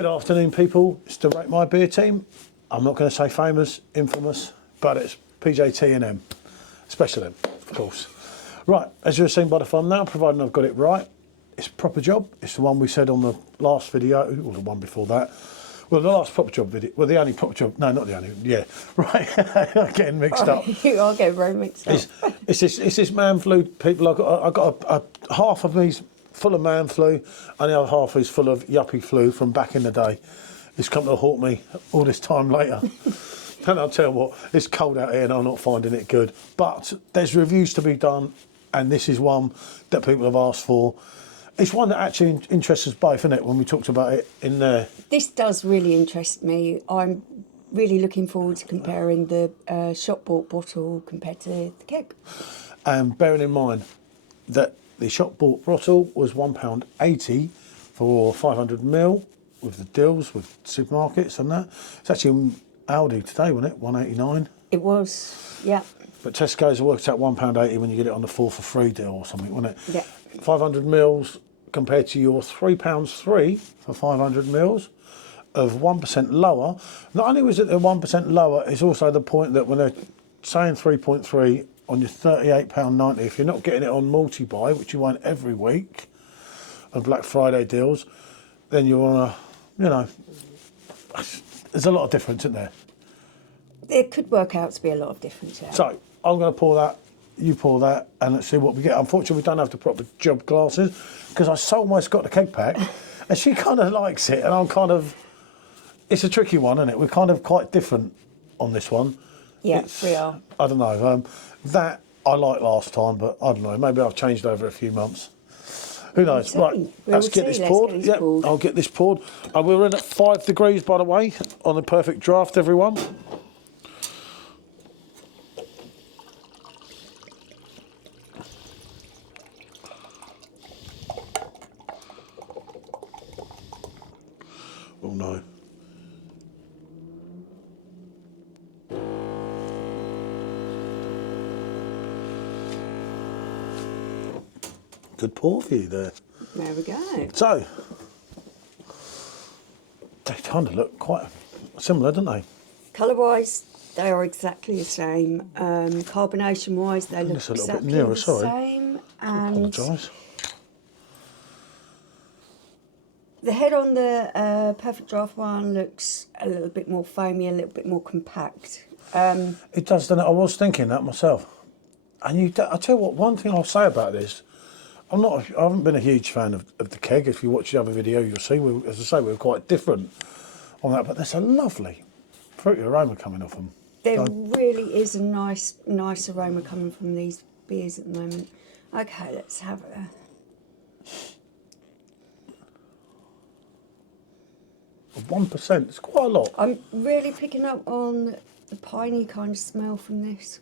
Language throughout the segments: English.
Good afternoon, people. It's the Rate My Beer team. I'm not going to say famous, infamous, but it's PJT and M, special M, of course. Right, as you've seen by the thumbnail, providing I've got it right, it's a proper job. It's the one we said on the last video, or the one before that. Well, the last proper job video, well, the only proper job, no, not the only, yeah, right, I'm getting mixed up. You are getting very mixed up. It's this man flu, people. I got a half of me's full of man flu, and the other half is full of yuppie flu from back in the day. It's come to haunt me all this time later. And I'll tell you what, it's cold out here and I'm not finding it good. But there's reviews to be done, and this is one that people have asked for. It's one that actually interests us both, isn't it, when we talked about it in there? This does really interest me. I'm really looking forward to comparing the shop-bought bottle compared to the keg. And bearing in mind that the shop-bought bottle was £1.80 for 500ml with the deals with supermarkets and that. It's actually in Aldi today, wasn't it? £1.89. It was, yeah. But Tesco's works out £1.80 when you get it on the 4 for 3 deal or something, wasn't it? Yeah. 500ml compared to your £3.3 for 500ml of 1% lower. Not only was it the 1% lower, it's also the point that when they're saying 3.3 on your £38.90, if you're not getting it on multi-buy, which you won't every week, and Black Friday deals, then you're on a, you know, there's a lot of difference, isn't there? There could work out to be a lot of difference, yeah. So I'm going to pour that, you pour that, and let's see what we get. Unfortunately, we don't have the proper job glasses because I almost got the keg pack, and she kind of likes it, and I'm kind of. It's a tricky one, isn't it? We're kind of quite different on this one. Yeah, we are. I don't know. That I liked last time, but I don't know. Maybe I've changed over a few months. Who knows? Right, let's get this poured. Yeah, I'll get this poured. We're in at 5 degrees, by the way, on the Perfect Draft, everyone. Oh no. Good pour for you there. There we go. So, they kind of look quite similar, don't they? Colour-wise, they are exactly the same. Carbonation-wise, they look exactly the same. And apologise. The head on the Perfect Draft one looks a little bit more foamy, a little bit more compact. It does, doesn't it? I was thinking that myself. And I tell you what, one thing I'll say about this, I haven't been a huge fan of the keg. If you watch the other video, you'll see, as I say, we're quite different on that, but there's a lovely fruity aroma coming off them. There really is a nice aroma coming from these beers at the moment. Okay, let's have a... 1%, it's quite a lot. I'm really picking up on the piney kind of smell from this.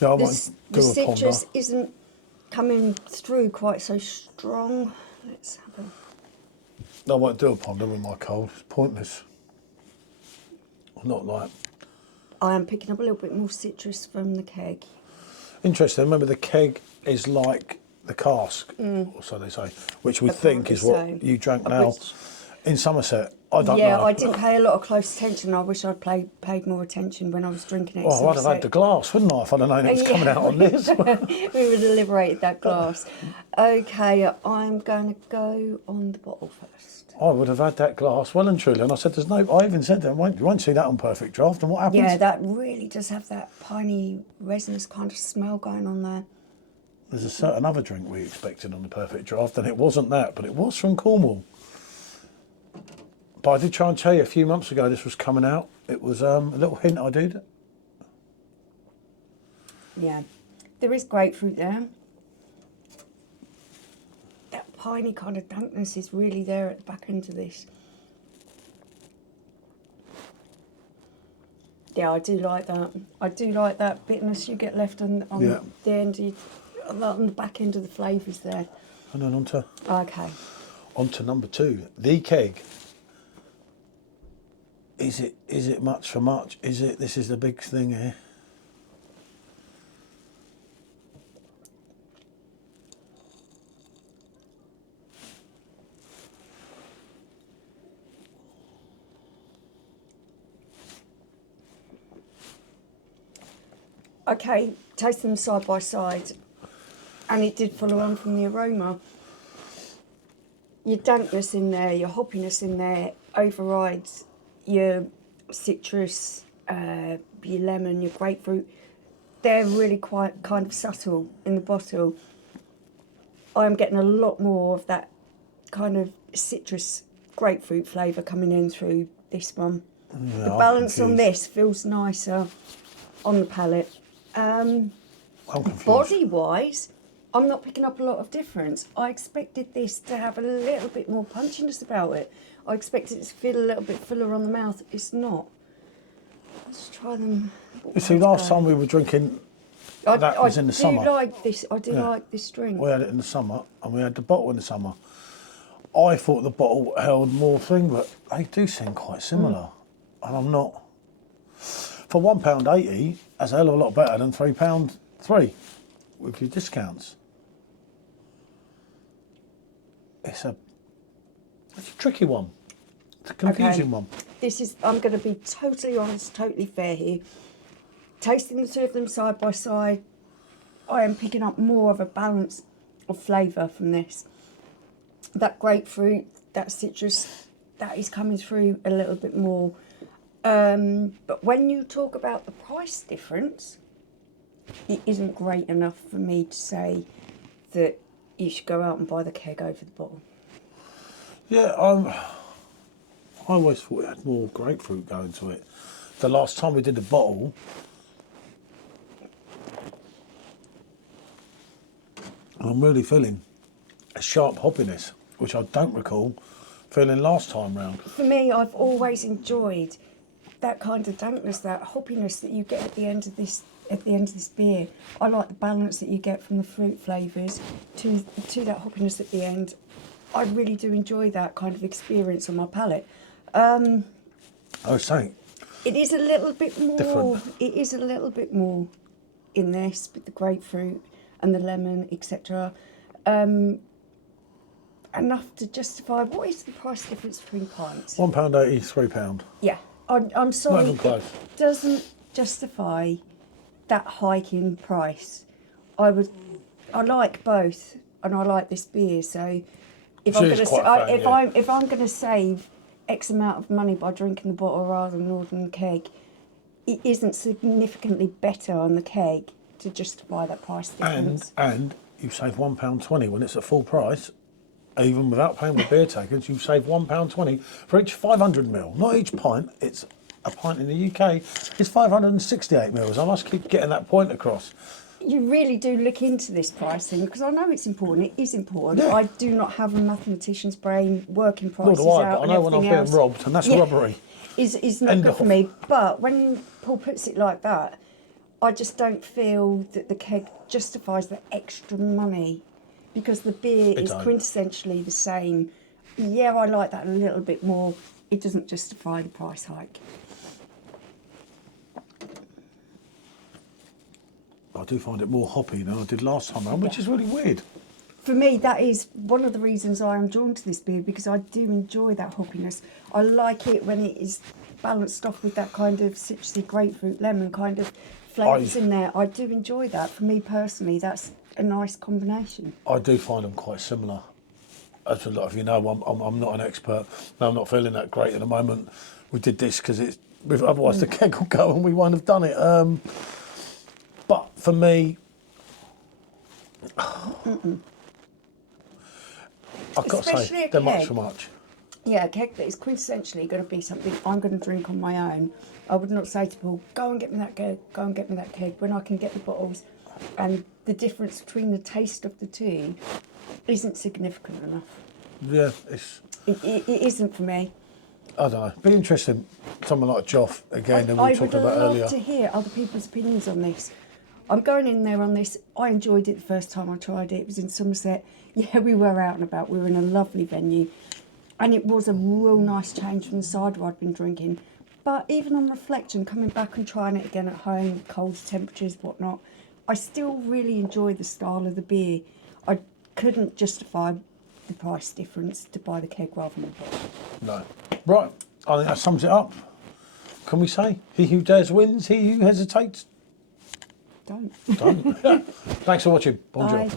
Yeah, I might do the a ponder. citrus isn't coming through quite so strong. Let's have a... I won't do a ponder with my cold, it's pointless. Not like... I am picking up a little bit more citrus from the keg. Interesting, remember the keg is like the cask, or so they say, which we think is what you drank now in Somerset. I don't know. Yeah, I didn't pay a lot of close attention. I wish I'd paid more attention when I was drinking it. Well, I'd have had the glass, wouldn't I, if I'd have known it was coming out on this. We would have liberated that glass. Okay, I'm going to go on the bottle first. I would have had that glass well and truly, and I said, "There's no." I even said that you won't see that on Perfect Draft. And what happens? Yeah, that really does have that piney, resinous kind of smell going on there. There's a certain other drink we expected on the Perfect Draft, and it wasn't that, but it was from Cornwall. But I did try and tell you a few months ago this was coming out. It was a little hint I did. Yeah, there is grapefruit there. That piney kind of dankness is really there at the back end of this. Yeah, I do like that. I do like that bitterness you get left on the end, on the back end of the flavours there. And then on to number 2, the keg. Is it much for much? This is the big thing here. okay, taste them side by side, and it did follow on from the aroma. Your dankness in there, your hoppiness in there overrides your citrus, your lemon, your grapefruit. They're really quite kind of subtle in the bottle. I'm getting a lot more of that kind of citrus grapefruit flavour coming in through this one. Yeah, The I'm balance on confused. this feels nicer on the palate. I'm confused. Body-wise, I'm not picking up a lot of difference. I expected this to have a little bit more punchiness about it. I expected it to feel a little bit fuller on the mouth. It's not. Let's try them. You see, last time we were drinking, that was in the summer. I do like this drink. We had it in the summer, and we had the bottle in the summer. I thought the bottle held more thing, but they do seem quite similar. And I'm not. For £1.80, that's a hell of a lot better than £3.3 with your discounts. It's a tricky one. It's a confusing one. This is, I'm going to be totally honest, totally fair here. Tasting the two of them side by side, I am picking up more of a balance of flavour from this. That grapefruit, that citrus, that is coming through a little bit more. But when you talk about the price difference, it isn't great enough for me to say that you should go out and buy the keg over the bottle. Yeah, I always thought it had more grapefruit going to it. The last time we did the bottle, I'm really feeling a sharp hoppiness, which I don't recall feeling last time round. For me, I've always enjoyed that kind of dankness, that hoppiness that you get at the end of this beer. I like the balance that you get from the fruit flavours to that hoppiness at the end. I really do enjoy that kind of experience on my palate. I was saying, it is a little bit more different. It is a little bit more in this with the grapefruit and the lemon, etc. Enough to justify. What is the price difference between pints? £1.80, £3. Yeah, I'm sorry, Not even close. it doesn't justify that hike in price. I like both, and I like this beer. So if I'm going to save X amount of money by drinking the bottle rather than ordering the keg, it isn't significantly better on the keg to justify that price difference. And you save £1.20 when it's at full price. Even without paying the beer takers, you save £1.20 for each 500ml. Not each pint, it's a pint in the UK. It's 568ml. I must keep getting that point across. You really do look into this pricing, because I know it's important. It is important. Yeah. I do not have a mathematician's brain working prices Nor do out. But I know when I'm being robbed, and that's robbery. Is not good for me. But when Paul puts it like that, I just don't feel that the keg justifies the extra money, because the beer is quintessentially the same. Yeah, I like that a little bit more. It doesn't justify the price hike. I do find it more hoppy than I did last time around, which is really weird. For me, that is one of the reasons I am drawn to this beer, because I do enjoy that hoppiness. I like it when it is balanced off with that kind of citrusy grapefruit, lemon kind of flavours in there. I do enjoy that. For me personally, that's a nice combination. I do find them quite similar. As a lot of you know, I'm not an expert. No, I'm not feeling that great at the moment. We did this because it's otherwise the keg will go and we won't have done it. But for me, I've got to say, they're much for much. Yeah, a keg that is quintessentially going to be something I'm going to drink on my own. I would not say to Paul, go and get me that keg, go and get me that keg, when I can get the bottles. And the difference between the taste of the two isn't significant enough. Yeah, it isn't for me. I don't know. Be interesting. Someone like Joff again, that we talked about earlier. I would love to hear other people's opinions on this. I'm going in there on this. I enjoyed it the first time I tried it. It was in Somerset. Yeah, we were out and about. We were in a lovely venue. And it was a real nice change from the cider I'd been drinking. But even on reflection, coming back and trying it again at home, cold temperatures, whatnot, I still really enjoy the style of the beer. I couldn't justify the price difference to buy the keg rather than the bottle. No. Right, I think that sums it up. Can we say, he who dares wins, he who hesitates Don't. Don't. Thanks for watching. Bonjour. Bye.